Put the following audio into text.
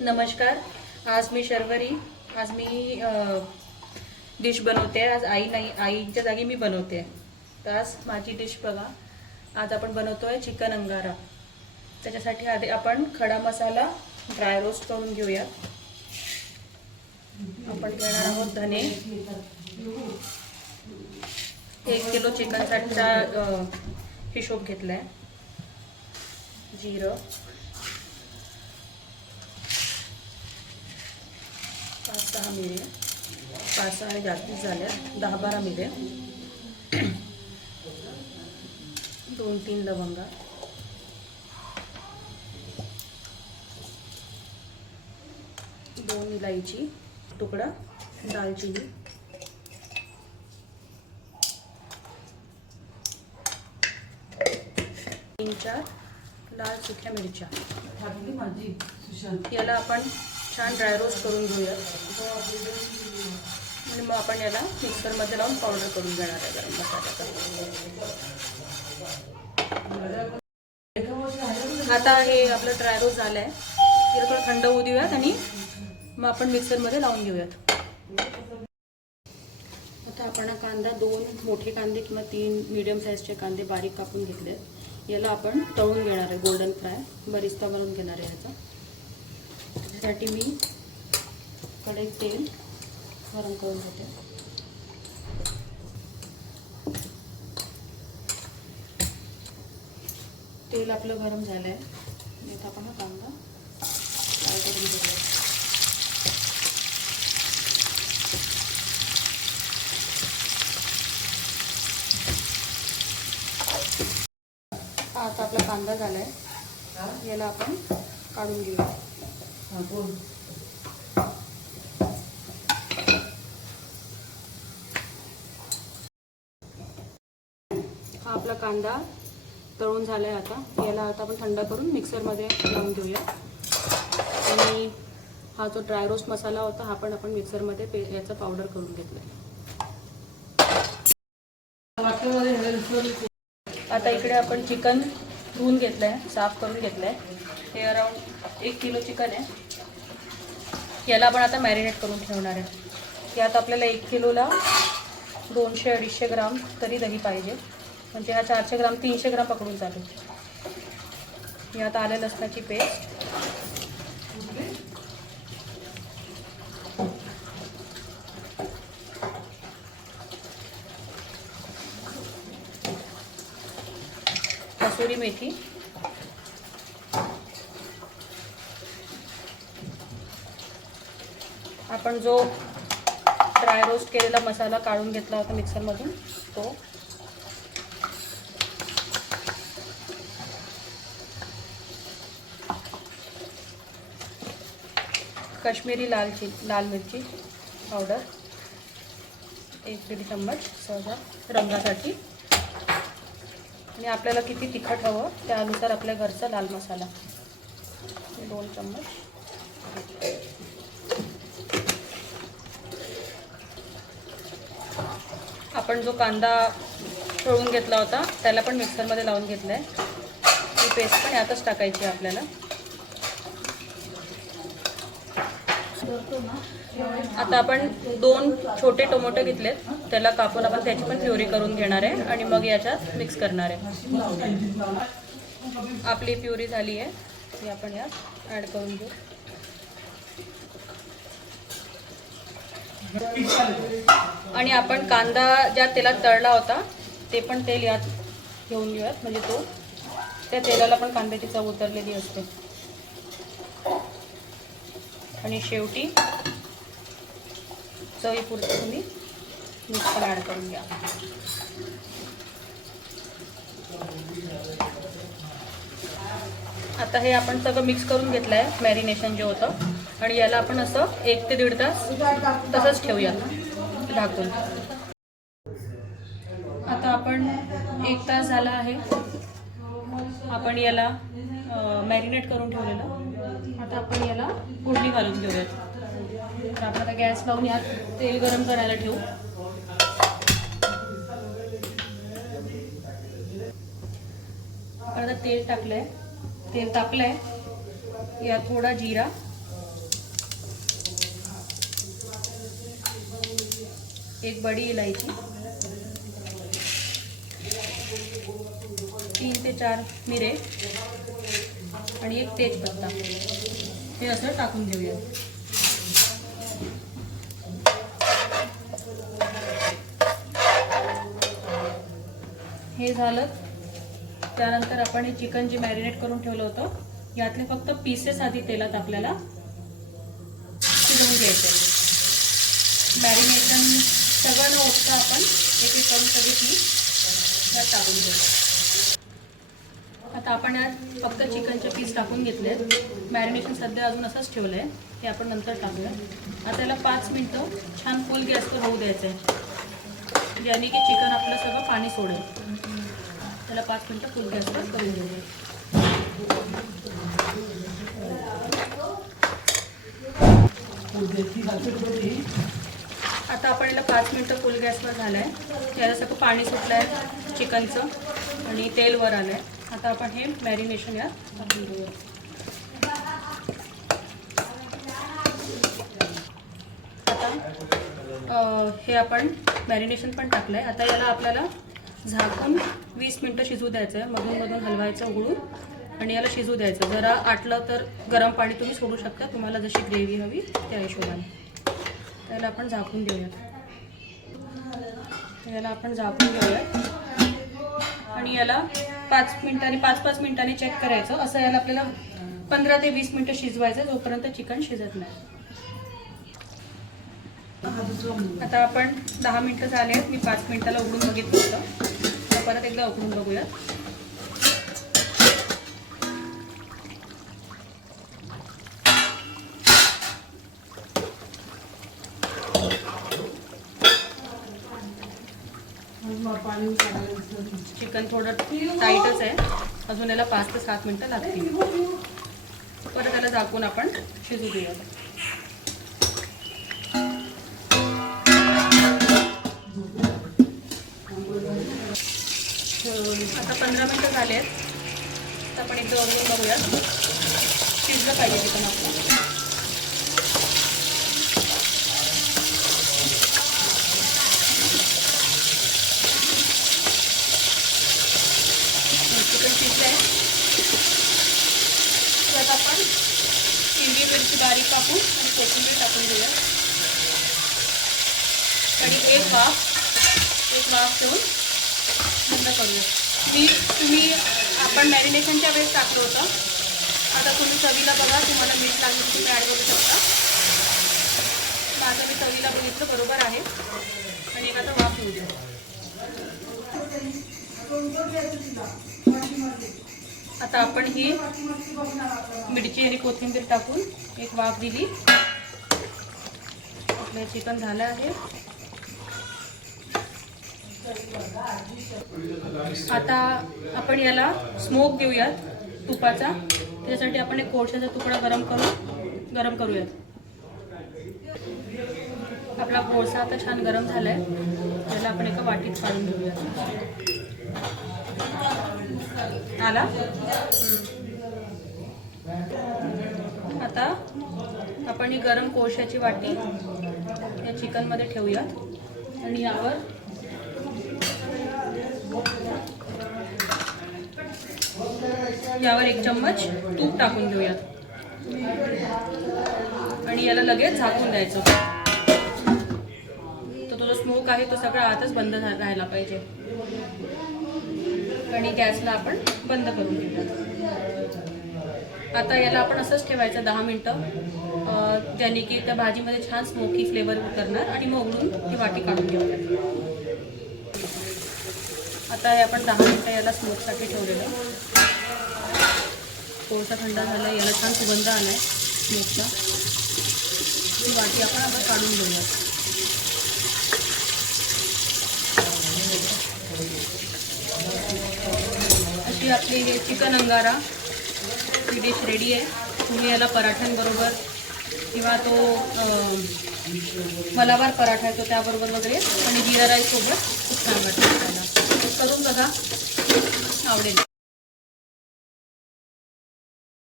नमस्कार. आज मी शर्वरी. आज मी डिश बनवते. आज आई नाही आईच्या जागी मी बनवते. तर आज माझी डिश बघा. आज आपण बनवतोय चिकन अंगारा. त्याच्यासाठी आधी आपण खडा मसाला ड्राय रोस्ट करून घेऊया. आपण घेणार आहोत धने. एक किलो चिकनसाठीचा हिशोब हिशोब आहे जिरं. सहा मिरे पाच सहा जास्तीत झाल्या. दहा बारा मिरे दोन तीन लवंगा. दोन इलायची तुकडा दालचिनी तीन चार लाल सुक्या मिरच्या. याला आपण छान ड्राय रोस्ट करून घेऊया. आणि मग आपण याला मिक्सरमध्ये लावून पावडर करून घेणार आहे गरम मसाल्याचा आता हे आपलं ड्राय रोस्ट झालं आहे तिला थोडं थंड होऊ देऊयात आणि मग आपण मिक्सरमध्ये लावून घेऊयात. आता आपण हा कांदा दोन मोठे कांदे किंवा तीन मीडियम साईजचे कांदे बारीक कापून घेतले याला आपण तळून घेणार आहे गोल्डन फ्राय बरिस्ता बनवून घेणार आहे याचा. त्यासाठी मी कडे तेल गरम करून घेते. तेल आपलं गरम झालं आहे आता आपण हा कांदा फ्राय करून घेऊया. आता आपला कांदा झाला आहे याला आपण काढून घेऊया. हा आपला कांदा तळून झाला आहे आता. याला आता आपण थंड करून मिक्सरमध्ये लावून घेऊया. आणि हा जो ड्राय रोस्ट मसाला होता हा पण आपण मिक्सरमध्ये पे याचा पावडर करून घेतला आता इकडे आपण चिकन धुवून घेतलं आहे साफ करून घेतलं आहे हे अराऊंड एक किलो चिकन आहे. याला आपण आता मॅरिनेट करून ठेवणार आहे. यात आपल्याला एक किलोला दोनशे अडीचशे ग्राम तरी दही पाहिजे. म्हणजे हा चारशे ग्राम तीनशे ग्राम पकडून चालेल. यात आले लसणाची पेस्ट कसुरी मेथी. आपण जो ड्राय रोस्ट केलेला मसाला काढून घेतला होता मिक्सरमधून तो. काश्मीरी लाल चि लाल मिरची पावडर एक दीड चम्मच सहजा रंगासाठी. आणि आपल्याला किती तिखट हवं त्यानुसार आपल्या घरचा लाल मसाला. दोन चम्मच. आपण जो कांदा तळून घेतला होता त्याला पण मिक्सरमध्ये लावून घेतला आहे ही पेस्ट पण यातच टाकायची आहे आपल्याला. आता आपण दोन छोटे टोमॅटो घेतलेत. त्याला कापून आपण त्याची पण प्युरी करून घेणार आहे आणि मग याच्यात मिक्स करणार आहे. आपली प्युरी झाली आहे. ती आपण यात ॲड करून घेऊ. आणि आपण कांदा ज्या तेलात तळला होता ते पण तेल यात घेऊन घेऊयात. म्हणजे तो त्या तेलाला पण कांद्याची चव उतरलेली असते. आणि शेवटी चवीपुरतं तुम्ही मीठ ॲड करून घ्या. आता हे आपण सगळं मिक्स करून घेतलं आहे मॅरिनेशन जे होतं. आणि याला आपण असं एक ते दीड तास तसंच ठेवूया ढाकून. आता आपण एक तास झाला आहे. आपण याला मॅरिनेट करून ठेवलेलं. आता आपण याला फोडणी घालून घेऊयात. तर आपण आता गॅस लावून यात तेल गरम करायला ठेवू. आता तेल टाकलंय. तेल तापलंय. यात थोडा जिरा. एक बडी इलायची. तीन ते चार मिरे. आणि एक तेजपत्ता. हे असं टाकून घेऊया हे झालं. त्यानंतर आपण हे चिकन जे मॅरिनेट करून ठेवलं होतं यातले फक्त पीसेस आधी तेलात आपल्याला शिजवून घ्यायचे मॅरिनेशन सगळं न ओतता आपण एक एक करून सगळी पीस यात टाकून घेऊ आता आपण यात फक्त चिकनचे पीस टाकून घेतले मॅरिनेशन सध्या अजून असंच ठेवलं आहे हे आपण नंतर टाकूया. आता याला पाच मिनटं छान फुल गॅसवर होऊ द्यायचं आहे ज्याने की चिकन आपलं सगळं पाणी सोडेल. त्याला पाच मिनटं फुल गॅसवर करून घेऊया. आता आपण याला पाच मिनटं फुल गॅसवर झालं आहे त्याला सगळं पाणी सुटलं आहे चिकनचं. आणि तेल वर आलं आहे आता आपण हे मॅरिनेशन यात टाकून घेऊया. आता हे आपण मॅरिनेशन पण टाकलं आहे आता याला आपल्याला झाकून वीस मिनटं शिजू द्यायचं आहे मधून मधून हलवायचं उघडून आणि याला शिजू द्यायचं. जरा आटलं तर गरम पाणी तुम्ही सोडू शकता. तुम्हाला जशी ग्रेव्ही हवी त्या हिशोबाने. त्याला आपण झाकून देऊयात. याला आपण झाकून घेऊयात आणि याला पाच मिनिटांनी पाच पाच मिनिटांनी चेक करायचं. असं याला आपल्याला पंधरा ते वीस मिनिटं शिजवायचं जोपर्यंत चिकन शिजत नाही. आता आपण दहा मिनिटं झाले आहेत. मी पाच मिनिटाला उघडून बघितलं होतं. परत एकदा उघडून बघूयात. चिकन थोडं टाईटच आहे. अजून याला पाच ते सात मिनटं लागतील. परत त्याला झाकून आपण शिजू देऊया आता पंधरा मिनटं झाले आहेत तर आपण एकदा वगैरे बघूया शिजलं पाहिजे चिकन आपलं चिकन शिजलं आहे त्यात आपण हिरवी मिरची टाकून आणि कोथिंबीर टाकून घेऊया. आणि एक वाफ एक वाफ ठेवून बंद करूया. मी तुम्ही आपण मॅरिनेशनच्या वेळेस टाकलं होतं. आता तुम्ही चवीला बघा तुम्हाला मीठ लागेल तुम्ही ॲड करू शकता. माझं मी चवीला बघितलं बरोबर आहे. आणि एक आता वाफ येऊ द्या आता आपण ही मिरची आणि कोथिंबीर टाकून एक वाफ दिली. आपलं चिकन झालं आहे. आता आपण याला स्मोक देऊयात तुपाचा. त्यासाठी आपण एक कोळशाचा तुकडा गरम करू गरम करूयात. आपला कोळसा आता छान गरम झालाय. त्याला आपण एका वाटीत काढून घेऊयात. आला? आता आपण ही गरम कोळशाची वाटी या चिकनमध्ये ठेवूयात. आणि यावर यावर एक चम्मच तूप टाकून घेऊयात. आणि याला लगेच झाकून द्यायचं. तर तो जो स्मोक आहे तो सगळा आतच बंद राहायला पाहिजे. आणि गॅसला आपण बंद करून घेऊया आता याला आपण असंच ठेवायचं दहा मिनटं. ज्याने की त्या भाजीमध्ये छान स्मोकी फ्लेवर उतरणार आणि मग उघडून ती वाटी काढून घेऊयात. आता आपण दहा मिनटं याला स्मोकसाठी ठेवलेलं. कोळसा थंड झाला याला छान सुगंध आला आहे स्मोकचा ती वाटी आपण आता काढून घेऊया ही आपली हे चिकन अंगारा. ही डिश रेडी आहे. तुम्ही याला पराठ्यांबरोबर किंवा तो मलाबार पराठा येतो त्याबरोबर वगैरे आणि जिरा राईससोबत खूप छान वाटतं करून बघा. आवडेल.